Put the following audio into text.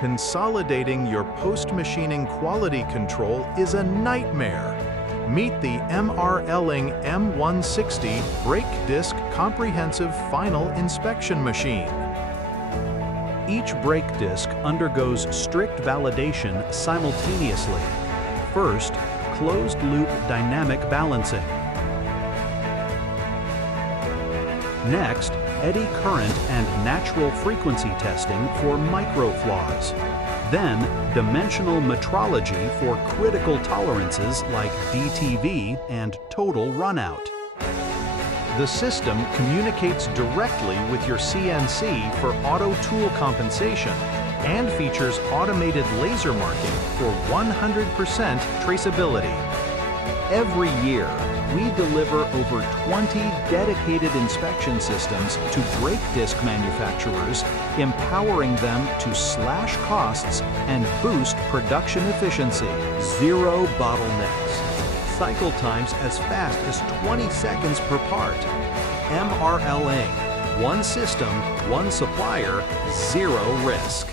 Consolidating your post-machining quality control is a nightmare. Meet the MR-Elling M160 Brake Disc Comprehensive Final Inspection Machine. Each brake disc undergoes strict validation simultaneously. First, closed-loop dynamic balancing. Next, eddy current and natural frequency testing for microflaws. Then, dimensional metrology for critical tolerances like DTV and total runout. The system communicates directly with your CNC for auto tool compensation and features automated laser marking for 100% traceability. Every year, we deliver over 20 dedicated inspection systems to brake disc manufacturers, empowering them to slash costs and boost production efficiency. Zero bottlenecks. Cycle times as fast as 20 seconds per part. MRLing. One system, one supplier, zero risk.